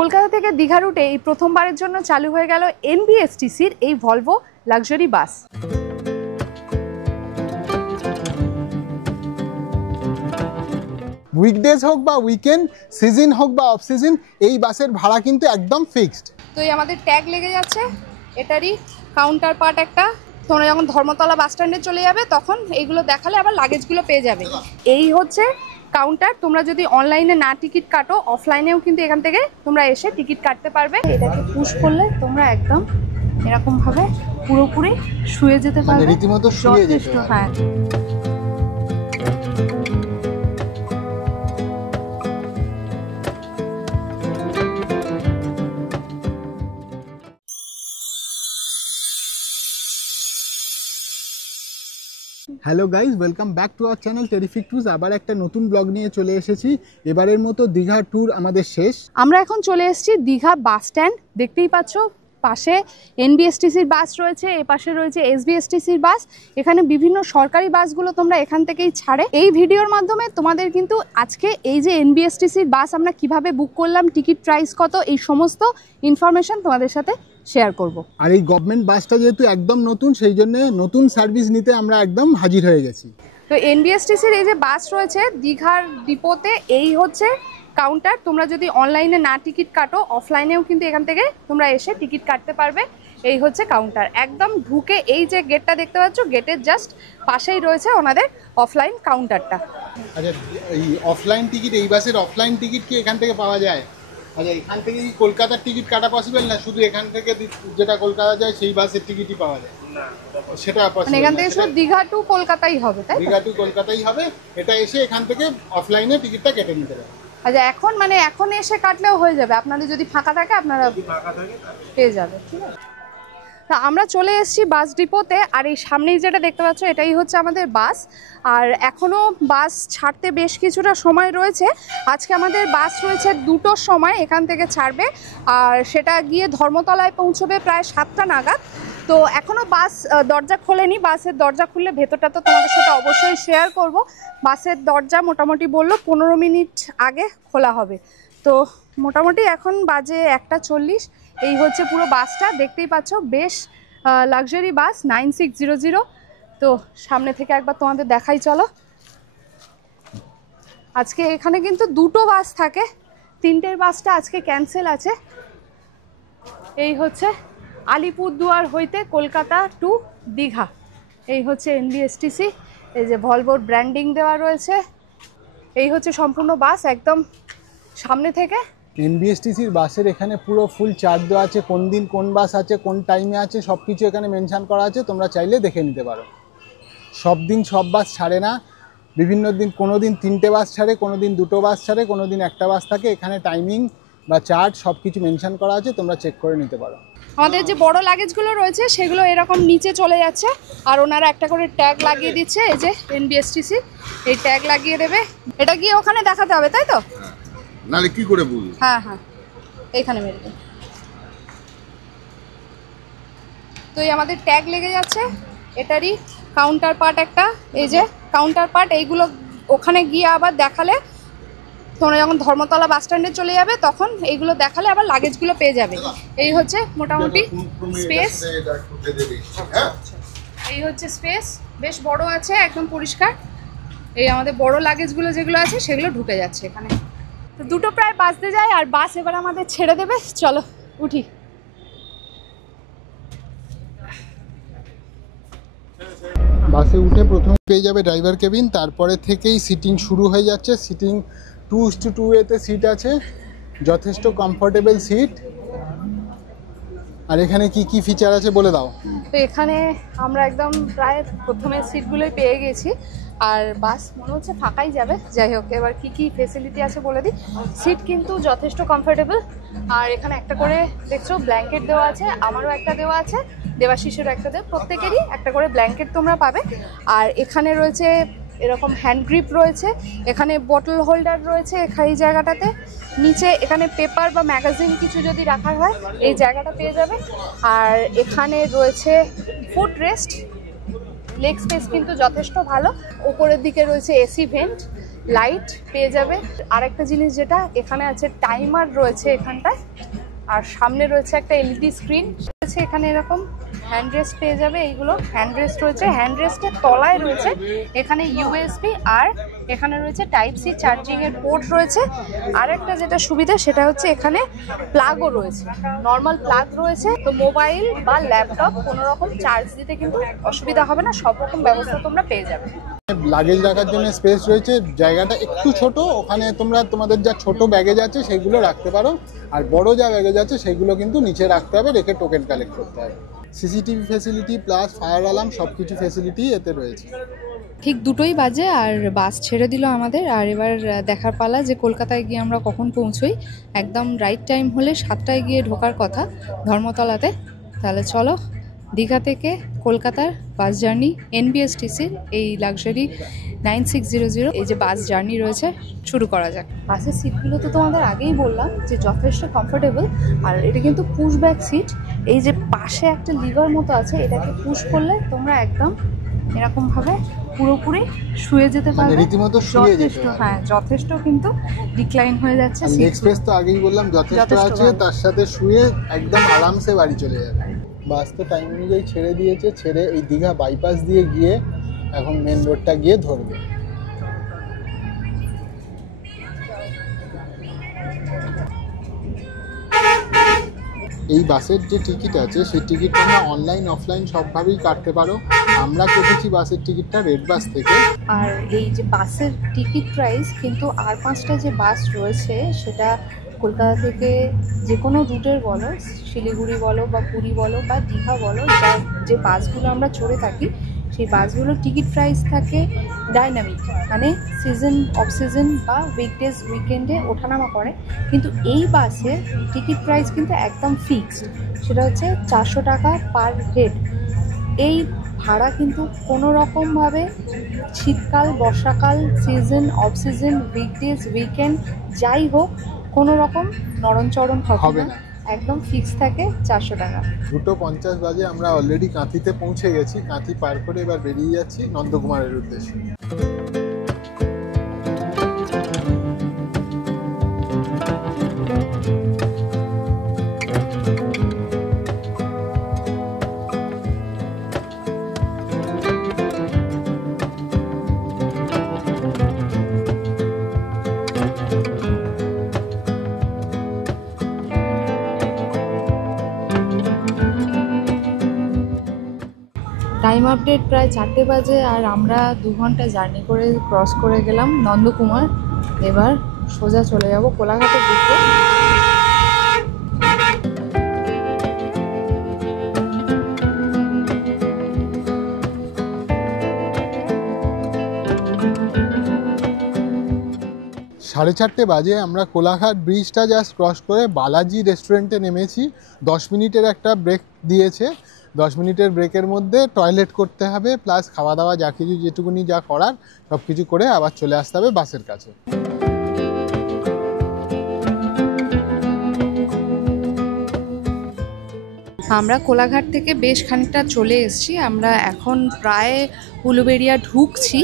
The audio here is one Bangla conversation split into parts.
কলকাতা থেকে দীঘা রুটে এই প্রথমবারের জন্য চালু হয়ে গেল এনবিএসটিসির এই ভলভো লাক্সারি বাস। উইকডেজ হোক বা উইকেন্ড, সিজন হোক বা অফ সিজন, এই বাসের ভাড়া কিন্তু একদম ফিক্সড। তো এই আমাদের ট্যাগ লেগে যাচ্ছে, এটারই কাউন্টার পার্ট একটা। তোমরা যখন ধর্মতলা বাস স্ট্যান্ডে চলে যাবে তখন এইগুলো দেখালে আবার লাগেজগুলো পেয়ে যাবে। এই হচ্ছে কাউন্টার। তোমরা যদি অনলাইনে না টিকিট কাটো, অফলাইনেও কিন্তু এখান থেকে তোমরা এসে টিকিট কাটতে পারবে। এটাকে পুশ করলে তোমরা একদম এরকম ভাবে পুরোপুরি শুয়ে যেতে পারবে, রীতিমতো শুয়ে যেতে পারবে। হ্যাঁ। Hello guys, welcome back to our channel terrific tours. আবার একটা নতুন ব্লগ নিয়ে চলে এসেছি। এবারের মতো দীঘা ট্যুর আমাদের শেষ। আমরা এখন চলে এসেছি দীঘা বাস স্ট্যান্ড। দেখতেই পাচ্ছ পাশে এনবিএসটিসির বাস রয়েছে, এ পাশে রয়েছে এসবিএসটিসির বাস। এখানে বিভিন্ন সরকারি বাসগুলো তোমরা এখান থেকেই ছাড়ে। এই ভিডিওর মাধ্যমে তোমাদের কিন্তু আজকে এই যে এনবিএসটিসির বাস আমরা কিভাবে বুক করলাম, টিকিট প্রাইস কত, এই সমস্ত ইনফরমেশন তোমাদের সাথে শেয়ার করব। আর এই গভর্নমেন্ট বাসটা যেহেতু একদম নতুন, সেই জন্য নতুন সার্ভিস নিতে আমরা একদম হাজির হয়ে গেছি। তো এনবিএসটিসির এই যে বাস রয়েছে দীঘার ডিপোতে, এই হচ্ছে কাউন্টার। তোমরা যদি অনলাইনে না টিকিট কাটো, অফলাইনেও কিন্তু এখান থেকে তোমরা এসে টিকিট কাটতে পারবে। এই হচ্ছে কাউন্টার। একদম ঢুকে এই যে গেটটা দেখতে পাচ্ছ, গেটের জাস্ট পাশেই রয়েছে ওনাদের অফলাইন কাউন্টারটা। আচ্ছা, এই অফলাইন টিকিট, এই বাসের অফলাইন টিকিট কি এখান থেকে পাওয়া যায়? আচ্ছা, এখান থেকে কি কলকাতার টিকিট কাটা পসিবল না? শুধু এখান থেকে যেটা কলকাতা যায় সেই বাসের টিকিটই পাওয়া যায়? না, সেটা পসিবল না। এখান থেকে শুধু দীঘা টু কলকাতাই হবে, তাই? দীঘা টু কলকাতাই হবে। এটা এসে এখান থেকে অফলাইনে টিকিটটা কেটে নিতে পারে। আচ্ছা, এখন এসে কাটলেও হয়ে যাবে, আপনাদের যদি ফাঁকা থাকে আপনারা পেয়ে যাবে, ঠিক আছে? তা আমরা চলে এসেছি বাস ডিপোতে। আর এই সামনেই যেটা দেখতে পাচ্ছ এটাই হচ্ছে আমাদের বাস। আর এখনও বাস ছাড়তে বেশ কিছুটা সময় রয়েছে। আজকে আমাদের বাস রয়েছে 2টোর সময় এখান থেকে ছাড়বে, আর সেটা গিয়ে ধর্মতলায় পৌঁছবে প্রায় 7টা নাগাদ। তো এখনও বাস দরজা খোলেনি। বাসের দরজা খুললে ভেতরটা তো তোমাদের সাথে অবশ্যই শেয়ার করব। বাসের দরজা মোটামুটি বললো 15 মিনিট আগে খোলা হবে। তো মোটামুটি এখন বাজে 1:40। এই হচ্ছে পুরো বাসটা, দেখতেই পাচ্ছ বেশ লাক্সারি বাস 9600। তো সামনে থেকে একবার তোমাদের দেখাই, চলো। আজকে এখানে কিন্তু 2টো বাস থাকে, 3টের বাসটা আজকে ক্যান্সেল আছে। এই হচ্ছে আলিপুরদুয়ার হইতে কলকাতা টু দীঘা। এই হচ্ছে এনবিএসটিসি, এই যে ভলভোর ব্র্যান্ডিং দেওয়া রয়েছে। এই হচ্ছে সম্পূর্ণ বাস একদম সামনে থেকে। এনবিএসটিসির বাসের এখানে পুরো ফুল চার্ট দেওয়া আছে, কোন দিন কোন বাস আছে, কোন টাইমে আছে, সব কিছু এখানে মেনশান করা আছে। তোমরা চাইলে দেখে নিতে পারো। সব দিন সব বাস ছাড়ে না, বিভিন্ন দিন কোনো দিন 3টে বাস ছাড়ে, কোনো দিন 2টো বাস ছাড়ে, কোনো দিন একটা বাস থাকে। এখানে টাইমিং বা চার্ট সব কিছু মেনশান করা আছে, তোমরা চেক করে নিতে পারো। আমাদের যে বড় লাগেজগুলো রয়েছে সেগুলো এরকম নিচে চলে যাচ্ছে, আর ওনারা একটা করে ট্যাগ লাগিয়ে দিচ্ছে। এই যে এনবিএসটিসি এই ট্যাগ লাগিয়ে দেবে। এটা গিয়ে ওখানে দেখাতে হবে, তাই তো? নালে কি করে বুঝবো? হ্যাঁ হ্যাঁ, এইখানে মেরে দিন। তো এই আমাদের ট্যাগ লেগে যাচ্ছে, এটারই কাউন্টার পার্ট একটা। এই যে কাউন্টার পার্ট, এইগুলো ওখানে গিয়ে আবার দেখালে তোমরা যখন ধর্মতলা বাস স্ট্যান্ডে চলে যাবে তখন এইগুলো দেখালে আবার লাগেজগুলো পেয়ে যাবে। এই হচ্ছে মোটামুটি স্পেস। এই হচ্ছে স্পেস, বেশ বড় আছে, একদম পরিষ্কার। এই আমাদের বড় লাগেজগুলো যেগুলো আছে সেগুলো ঢুকে যাচ্ছে এখানে। তো 2টো প্রায় বাজতে যায়, আর বাস এবার আমাদের ছেড়ে দেবে। চলো উঠি। বাসে উঠে প্রথমে পেয়ে যাবে ড্রাইভার কেবিন, তারপরে থেকেই সিটিং শুরু হয়ে যাচ্ছে। সিটিং 2:2 এতে সিট আছে, যথেষ্ট কমফোর্টেবল সিট। আর এখানে কি কি ফিচার আছে বলে দাও। তো এখানে আমরা একদম প্রায় প্রথমে সিটগুলোই পেয়ে গেছি, আর বাস মনে হচ্ছে ফাঁকাই যাবে। যাই হোক, এবার কি কি ফেসিলিটি আছে বলে দিই। সিট কিন্তু যথেষ্ট কমফোর্টেবল, আর এখানে একটা করে দেখছো ব্ল্যাঙ্কেট দেওয়া আছে, আমারও একটা দেওয়া আছে, দেবাশিসেরও একটা দেওয়া, প্রত্যেকেরই একটা করে ব্ল্যাঙ্কেট তোমরা পাবে। আর এখানে রয়েছে এরকম হ্যান্ড গ্রিপ রয়েছে, এখানে বটল হোল্ডার রয়েছে এই জায়গাটাতে। নিচে এখানে পেপার বা ম্যাগাজিন কিছু যদি রাখা হয় এই জায়গাটা পেয়ে যাবে। আর এখানে রয়েছে ফুট রেস্ট, লেগ স্পেস কিন্তু যথেষ্ট ভালো। উপরের দিকে রয়েছে এসি ভেন্ট, লাইট পেয়ে যাবে। আরেকটা জিনিস যেটা এখানে আছে, টাইমার রয়েছে এখানটায়, আর সামনে রয়েছে একটা এলইডি স্ক্রিন রয়েছে। এখানে এরকম হ্যান্ড রেস্ট পেয়ে যাবে, এইগুলো হ্যান্ড রেস্ট রয়েছে। হ্যান্ড রেস্টের তলায় রয়েছে এখানে ইউএসবি, আর এখানে রয়েছে টাইপ সি চার্জিং এর পোর্ট রয়েছে। আর একটা যেটা সুবিধা সেটা হচ্ছে এখানে প্লাগও রয়েছে, নর্মাল প্লাগ রয়েছে। তো মোবাইল বা ল্যাপটপ কোনো রকম চার্জ দিতে কিন্তু অসুবিধা হবে না, সব রকম ব্যবস্থা তোমরা পেয়ে যাবে। লাগেজ রাখার জন্য স্পেস রয়েছে, জায়গাটা একটু ছোট, ওখানে তোমরা তোমাদের যা ছোট ব্যাগেজ আছে সেগুলো রাখতে পারো, আর বড় যা ব্যাগেজ আছে সেগুলো কিন্তু নিচে রাখতে হবে, রেখে টোকেন কালেক্ট করতে হবে। CCTV facility plus fire alarm সব কিছু ফেসিলিটি এতে রয়েছে। ঠিক 2টোই বাজে আর বাস ছেড়ে দিল আমাদের। আর এবার দেখার পালা যে কলকাতায় গিয়ে আমরা কখন পৌঁছই। একদম রাইট টাইম হলে 7টায় গিয়ে ঢোকার কথা ধর্মতলাতে। তাহলে চলো দীঘা থেকে কলকাতার বাস জার্নি এনবিএসটিসির এই লাক্সারি 9600 এই যে বাস জার্নি রয়েছে শুরু করা যাক। বাসের সিটগুলো তো তোমাদের আগেই বললাম যে যথেষ্ট কমফোর্টেবল, আর এটা কিন্তু পুশ ব্যাক সিট। এই যে পাশে একটা লিভার মতো আছে, এটাকে পুশ করলে তোমরা একদম এরকমভাবে পুরোপুরি শুয়ে যেতে পারবে, রীতিমতো শুয়ে যেতে পারবে। হ্যাঁ যথেষ্ট কিন্তু ডিক্লাইন হয়ে যাচ্ছে। লেগ স্পেস তো আগেই বললাম যথেষ্ট আছে, তার সাথে শুয়ে একদম আরামসে বাড়ি চলে যাবে। বাস তো টাইম অনুযায়ী ছেড়ে দিয়েছে, ছেড়ে এই দীঘা বাইপাস দিয়ে গিয়ে এখন মেন রোডটা গিয়ে ধরবে। এই বাসের যে টিকিট আছে সেই টিকিট তোমরা অনলাইন অফলাইন সবভাবেই কাটতে পারো। আমরা কেটেছি বাসের টিকিটটা রেড বাস থেকে। আর এই যে বাসের টিকিট প্রাইস কিন্তু আর 5টা যে বাস রয়েছে সেটা কলকাতা থেকে যে কোনো রুটের বলো, শিলিগুড়ি বলো বা পুরী বলো বা দীঘা বলো, যে বাসগুলো আমরা চড়ে থাকি সেই বাসগুলোর টিকিট প্রাইস থাকে ডাইনামিক, মানে সিজন অফ সিজন বা উইকডেজ উইকেন্ডে ওঠানামা করে। কিন্তু এই বাসের টিকিট প্রাইস কিন্তু একদম ফিক্সড, সেটা হচ্ছে 400 টাকা পার হেড। এই ভাড়া কিন্তু কোনো রকমভাবে শীতকাল, বর্ষাকাল, season off season, weekdays weekend যাই হোক কোনো রকম নরমচরণ হবে না, একদম ফিক্স থাকে 400 টাকা। 2:50 বাজে আমরা অলরেডি কাঁথিতে পৌঁছে গেছি। কাঁথি পার করে এবার বেরিয়ে যাচ্ছি নন্দকুমারের উদ্দেশ্যে। টাইম আপডেট প্রায় 4টে বাজে, আর আমরা 2 ঘন্টা জার্নি করে ক্রস করে গেলাম নন্দকুমার। এবার সোজা চলে যাব কোলাঘাটের দিকে। সাড়ে 4টে বাজে আমরা কোলাঘাট ব্রিজটা জাস্ট ক্রস করে বালাজি রেস্টুরেন্টে নেমেছি। 10 মিনিটের একটা ব্রেক দিয়েছে। 10 মিনিটের ব্রেকের মধ্যে টয়লেট করতে হবে, প্লাস খাওয়া দাওয়া যা কিছু যেটুকুনি যা করার সব কিছু করে আবার চলে আসতে হবে বাসের কাছে। আমরা কোলাঘাট থেকে বেশ খানিকটা চলে এসেছি। আমরা এখন প্রায় উলুবেড়িয়া ঢুকছি।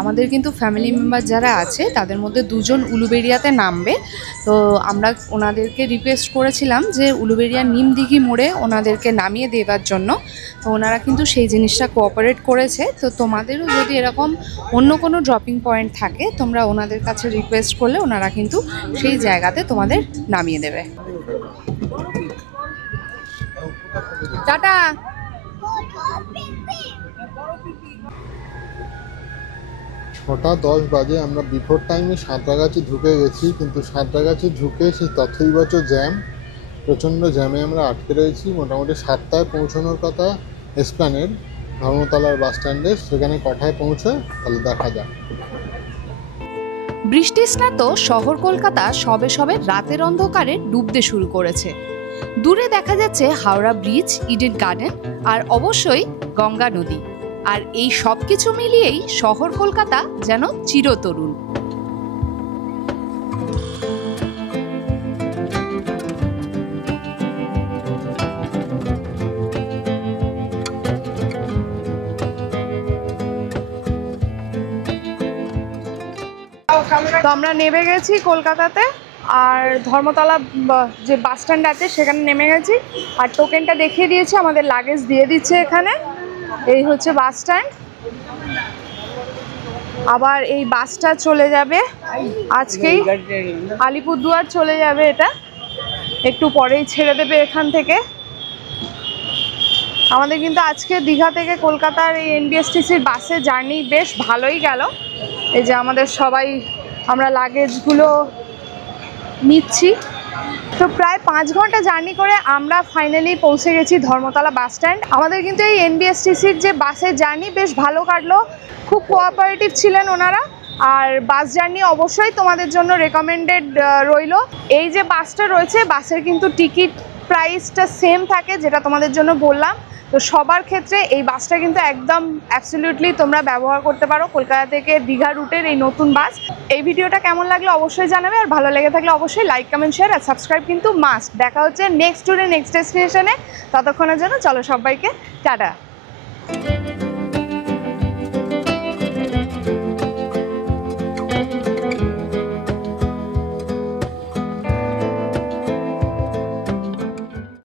আমাদের কিন্তু ফ্যামিলি মেম্বার যারা আছে তাদের মধ্যে 2 জন উলুবেড়িয়াতে নামবে। তো আমরা ওনাদেরকে রিকোয়েস্ট করেছিলাম যে উলুবেড়িয়া নিমদিঘি মোড়ে ওনাদেরকে নামিয়ে দেওয়ার জন্য। তো ওনারা কিন্তু সেই জিনিসটা কোঅপারেট করেছে। তো তোমাদেরও যদি এরকম অন্য কোনো ড্রপিং পয়েন্ট থাকে তোমরা ওনাদের কাছে রিকোয়েস্ট করলে ওনারা কিন্তু সেই জায়গাতে তোমাদের নামিয়ে দেবে। টাটা। 6:10 বাজে আমরা বিফোর টাইমে সাঁতরাগাছি ঢুকে গেছি, কিন্তু সাঁতরাগাছি ঢুকে সেই তথৈবচ জ্যাম, প্রচণ্ড জ্যামে আমরা আটকে রয়েছি। মোটামুটি 7টায় পৌঁছানোর কথা এসপ্ল্যানেড ধর্মতলার বাস স্ট্যান্ডে, সেখানে কটায় পৌঁছে তাহলে দেখা যাক। বৃষ্টিস্নাত শহর কলকাতা সবে সবে রাতের অন্ধকারে ডুবতে শুরু করেছে। দূরে দেখা যাচ্ছে হাওড়া ব্রিজ, ইডেন গার্ডেন আর অবশ্যই গঙ্গা নদী। আর এই সব কিছু মিলিয়েই শহর কলকাতা যেন চিরতরুণ। আমরা নেমে গেছি কলকাতাতে, আর ধর্মতলা যে বাস স্ট্যান্ড আছে সেখানে নেমে গেছি, আর টোকেনটা দেখিয়ে দিয়েছি, আমাদের লাগেজ দিয়ে দিচ্ছে এখানে। এই হচ্ছে বাস স্ট্যান্ড। আবার এই বাসটা চলে যাবে আজকেই আলিপুরদুয়ার চলে যাবে, এটা একটু পরেই ছেড়ে দেবে এখান থেকে। আমাদের কিন্তু আজকে দীঘা থেকে কলকাতার এই এনবিএসটিসির বাসে জার্নি বেশ ভালোই গেল। এই যে আমাদের সবাই আমরা লাগেজগুলো নিচ্ছি। তো প্রায় 5 ঘন্টা জার্নি করে আমরা ফাইনালি পৌঁছে গেছি ধর্মতলা বাস স্ট্যান্ড। আমাদের কিন্তু এই এনবিএসটিসির যে বাসের জার্নি বেশ ভালো কাটলো, খুব কোঅপারেটিভ ছিলেন ওনারা। আর বাস জার্নি অবশ্যই তোমাদের জন্য রেকমেন্ডেড রইলো। এই যে বাসটা রয়েছে, বাসের কিন্তু টিকিট প্রাইসটা সেম থাকে, যেটা তোমাদের জন্য বললাম। তো সবার ক্ষেত্রে এই বাসটা কিন্তু একদম অ্যাবসলিউটলি তোমরা ব্যবহার করতে পারো, কলকাতা থেকে দীঘা রুটের এই নতুন বাস। এই ভিডিওটা কেমন লাগলো অবশ্যই জানাবে, আর ভালো লেগে থাকলে অবশ্যই লাইক, কমেন্ট, শেয়ার আর সাবস্ক্রাইব কিন্তু মাস্ট। দেখা হচ্ছে নেক্সট ট্যুরে, নেক্সট ডেস্টিনেশনে। ততক্ষণের জন্য চলো সবাইকে টাটা।